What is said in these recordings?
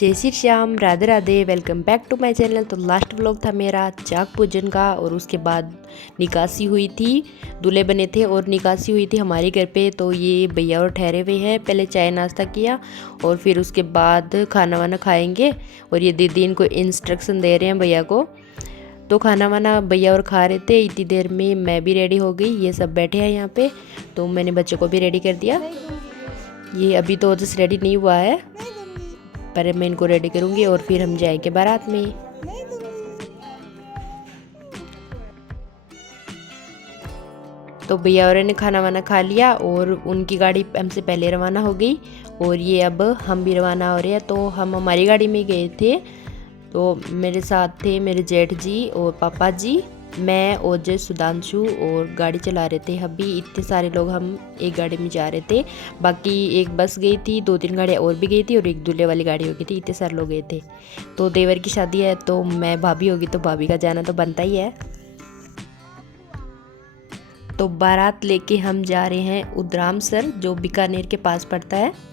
जय Shri Shyam, Radhe Radhe. Welcome back to my channel. तो last vlog था मेरा चाक पूजन का और उसके बाद निकासी हुई थी, दूल्हे बने थे और निकासी हुई थी हमारे घर पे। तो ये भैया और ठहरे हुए हैं, पहले चाय नाश्ता किया और फिर उसके बाद खाना वाना खाएंगे। और ये दीदी इनको इंस्ट्रक्शन दे रहे हैं भैया को। तो खाना वाना भैया और खा रहे थे, इतनी देर में मैं भी रेडी हो गई। ये सब बैठे हैं यहाँ पे, तो मैंने बच्चों को भी रेडी कर दिया। ये अभी तो जस्ट रेडी नहीं हुआ है, पर मैं इनको रेडी करूँगी और फिर हम जाएंगे बारात में। तो भैया और ने खाना वाना खा लिया और उनकी गाड़ी हमसे पहले रवाना हो गई और ये अब हम भी रवाना हो रहे हैं। तो हम हमारी गाड़ी में गए थे। तो मेरे साथ थे मेरे जेठ जी और पापा जी, मैं ओजय, सुधांशु और गाड़ी चला रहे थे अभी। इतने सारे लोग हम एक गाड़ी में जा रहे थे। बाकी एक बस गई थी, 2-3 गाड़ियाँ और भी गई थी और एक दूल्हे वाली गाड़ी हो गई थी। इतने सारे लोग गए थे। तो देवर की शादी है तो मैं भाभी होगी तो भाभी का जाना तो बनता ही है। तो बारात लेके हम जा रहे हैं उद्रामसर, जो बीकानेर के पास पड़ता है।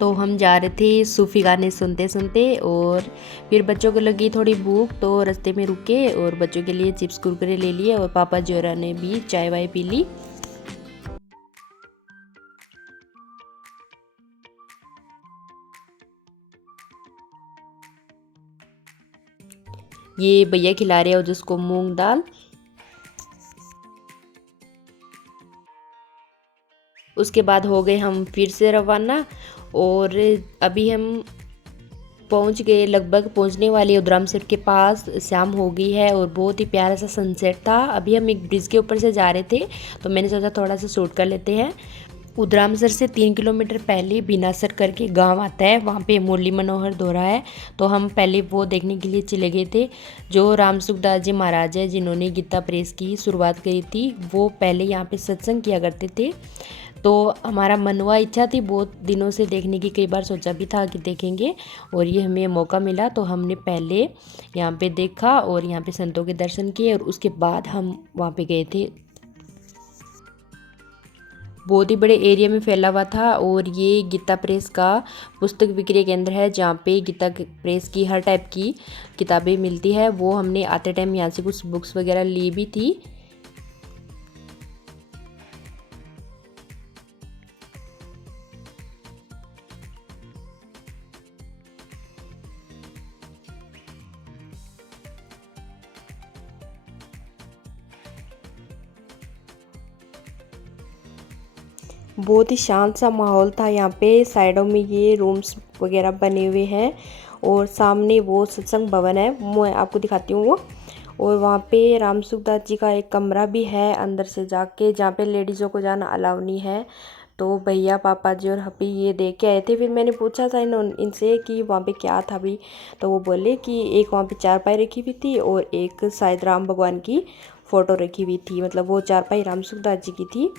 तो हम जा रहे थे सूफी गाने सुनते सुनते और फिर बच्चों को लगी थोड़ी भूख, तो रास्ते में रुके और बच्चों के लिए चिप्स कुरकुरे ले लिए और पापा जोरा ने भी चाय वाय पी ली। ये भैया खिला रहे हो जिसको मूंग दाल। उसके बाद हो गए हम फिर से रवाना और अभी हम पहुंच गए, लगभग पहुंचने वाले उधरामसर के पास शाम हो गई है और बहुत ही प्यारा सा सनसेट था। अभी हम एक ब्रिज के ऊपर से जा रहे थे तो मैंने सोचा थोड़ा सा शूट कर लेते हैं। उधरामसर से 3 किलोमीटर पहले बिनासर करके गांव आता है, वहाँ पे मुरली मनोहर दोहरा है। तो हम पहले वो देखने के लिए चले गए थे। जो राम सुखदास जी महाराज है जिन्होंने गीता प्रेस की शुरुआत करी थी, वो पहले यहाँ पे सत्संग किया करते थे। तो हमारा मन हुआ, इच्छा थी बहुत दिनों से देखने की, कई बार सोचा भी था कि देखेंगे और ये हमें मौका मिला। तो हमने पहले यहाँ पे देखा और यहाँ पे संतों के दर्शन किए और उसके बाद हम वहाँ पे गए थे। बहुत ही बड़े एरिया में फैला हुआ था और ये गीता प्रेस का पुस्तक विक्रय केंद्र है, जहाँ पे गीता प्रेस की हर टाइप की किताबें मिलती है। वो हमने आते टाइम यहाँ से कुछ बुक्स वगैरह ली भी थी। बहुत ही शांत सा माहौल था यहाँ पे। साइडों में ये रूम्स वगैरह बने हुए हैं और सामने वो सत्संग भवन है, मैं आपको दिखाती हूँ वो। और वहाँ पे राम सुखदास जी का एक कमरा भी है अंदर से जाके, जहाँ पे लेडीज़ों को जाना अलाउ नहीं है। तो भैया, पापा जी और हपी ये देख के आए थे। फिर मैंने पूछा था इनसे कि वहाँ पे क्या था अभी। तो वो बोले कि एक वहाँ पे चारपाई रखी हुई थी और एक शायद राम भगवान की फ़ोटो रखी हुई थी, मतलब वो चारपाई राम सुखदास जी की थी।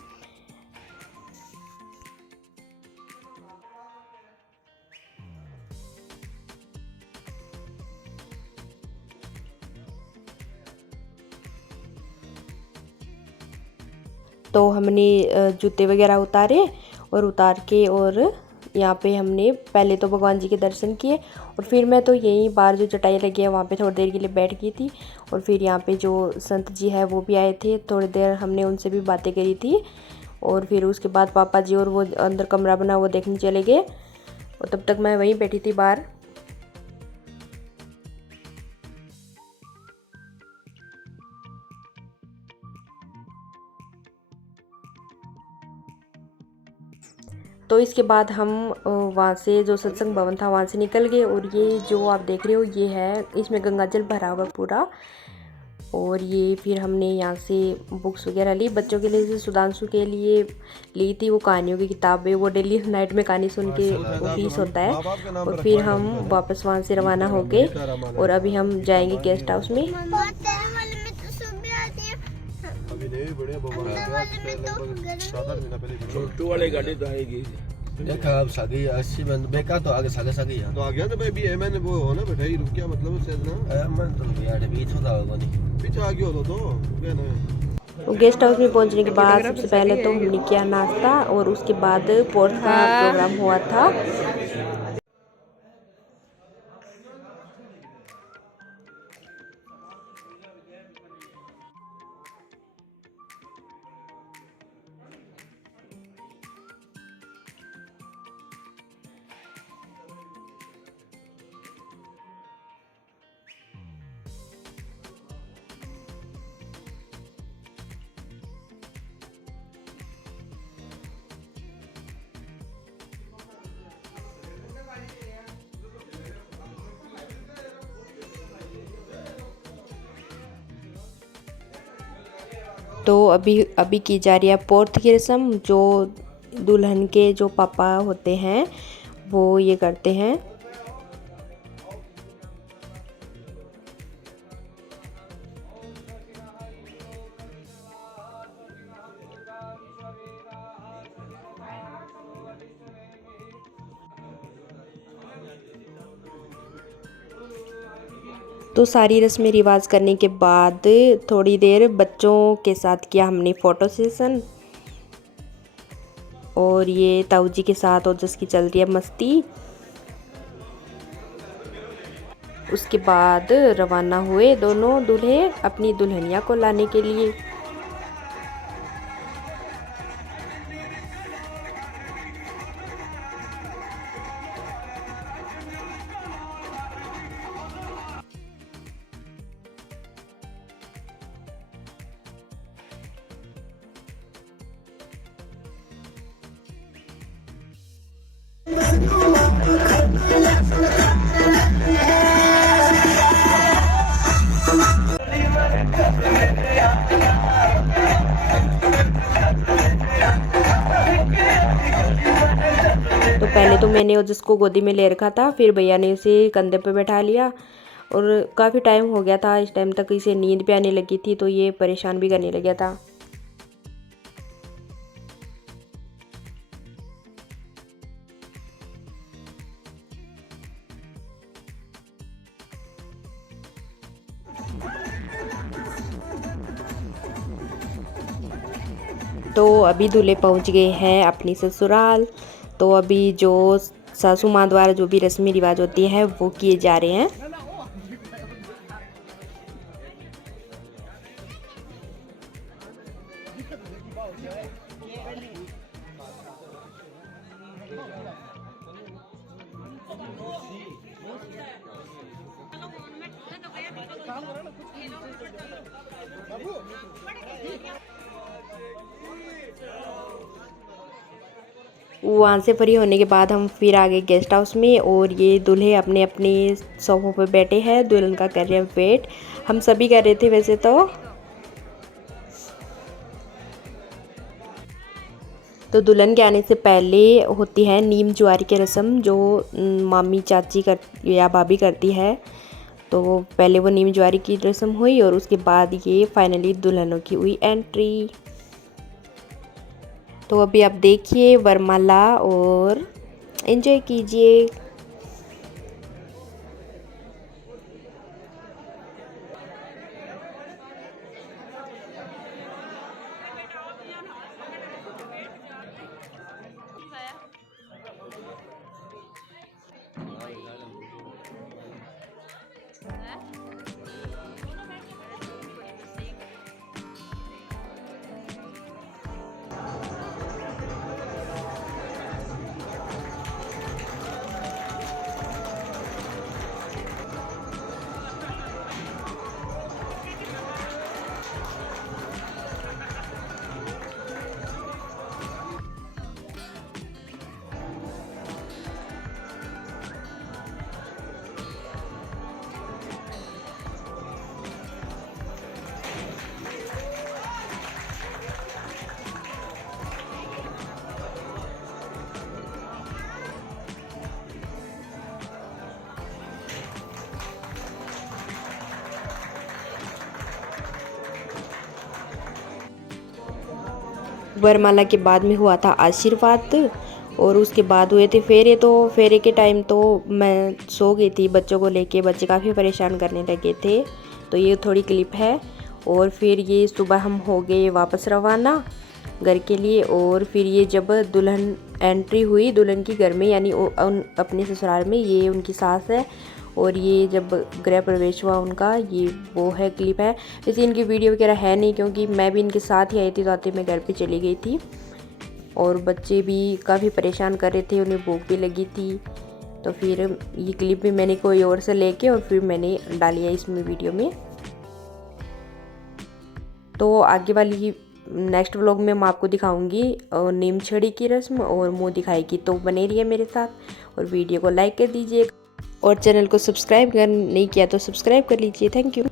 तो हमने जूते वगैरह उतारे और उतार के और यहाँ पे हमने पहले तो भगवान जी के दर्शन किए और फिर मैं तो यहीं बाहर जो चटाई लगी है वहाँ पे थोड़ी देर के लिए बैठ गई थी। और फिर यहाँ पे जो संत जी है वो भी आए थे, थोड़ी देर हमने उनसे भी बातें करी थी। और फिर उसके बाद पापा जी और वो अंदर कमरा बना वो देखने चले गए और तब तक मैं वहीं बैठी थी बाहर। तो इसके बाद हम वहाँ से जो सत्संग भवन था वहाँ से निकल गए और ये जो आप देख रहे हो ये है, इसमें गंगा जल भरा हुआ पूरा। और ये फिर हमने यहाँ से बुक्स वगैरह ली बच्चों के लिए। जैसे सुधांशु के लिए ली थी वो कहानियों की किताबें, वो डेली नाइट में कहानी सुन के वो फीस होता है। और फिर हम वापस वहाँ से रवाना हो गए और अभी हम जाएंगे गेस्ट हाउस में। छोटू वाले गाड़ी तो आएगी। देखा अब सगी 80 में बेका तो आगे सगे सगी है तो आ गया ना भाई भी मैंने वो हो ना बैठाई रुक गया मतलब से ना मैं तो यार बीच होता होगा नहीं पीछे आ गया तो गया ना। तो गेस्ट हाउस में पहुंचने के बाद सबसे पहले तो हमने किया नाश्ता और उसके बाद पोर्ट का प्रोग्राम हुआ था। तो अभी की जा रही है पोर्थ की रस्म, जो दुल्हन के जो पापा होते हैं वो ये करते हैं। तो सारी रस्में रिवाज करने के बाद थोड़ी देर बच्चों के साथ किया हमने फ़ोटो सेशन। और ये ताऊ जी के साथ ओजस की चल रही है मस्ती। उसके बाद रवाना हुए दोनों दूल्हे अपनी दुल्हनिया को लाने के लिए। तो पहले तो मैंने ओजस को गोदी में ले रखा था, फिर भैया ने उसे कंधे पे बैठा लिया। और काफ़ी टाइम हो गया था, इस टाइम तक इसे नींद भी आने लगी थी, तो ये परेशान भी करने लग गया था। तो अभी दूल्हे पहुंच गए हैं अपनी ससुराल। तो अभी जो सासू माँ द्वारा जो भी रस्मी रिवाज होती है वो किए जा रहे हैं। वहाँ से फ्री होने के बाद हम फिर आ गए गेस्ट हाउस में। और ये दूल्हे अपने अपने सोफों पर बैठे हैं, दुल्हन का कर रहे हैं वेट। हम सभी कर रहे थे वैसे तो दुल्हन के आने से पहले होती है नीम ज्वारी की रस्म, जो मामी चाची कर या भाभी करती है। तो पहले वो नीम ज्वारी की रस्म हुई और उसके बाद ये फाइनली दुल्हनों की हुई एंट्री। तो अभी आप देखिए वरमाला और एंजॉय कीजिए। वरमाला के बाद में हुआ था आशीर्वाद और उसके बाद हुए थे फेरे। तो फेरे के टाइम तो मैं सो गई थी बच्चों को लेके, बच्चे काफ़ी परेशान करने लगे थे। तो ये थोड़ी क्लिप है। और फिर ये सुबह हम हो गए वापस रवाना घर के लिए। और फिर ये जब दुल्हन एंट्री हुई दुल्हन की घर में, यानी अपने ससुराल में, ये उनकी सास है। और ये जब गृह प्रवेश हुआ उनका, ये वो है क्लिप है। वैसे इनकी वीडियो वगैरह है नहीं क्योंकि मैं भी इनके साथ ही आई थी, तो आते मैं घर पे चली गई थी। और बच्चे भी काफ़ी परेशान कर रहे थे, उन्हें भूख भी लगी थी। तो फिर ये क्लिप भी मैंने कोई और से लेके और फिर मैंने डाली है इसमें वीडियो में। तो आगे वाली नेक्स्ट व्लॉग में मैं आपको दिखाऊंगी नीम छड़ी की रस्म और मुंह दिखाएगी। तो बने रहिए मेरे साथ और वीडियो को लाइक कर दीजिए और चैनल को सब्सक्राइब नहीं किया तो सब्सक्राइब कर लीजिए। Thank you.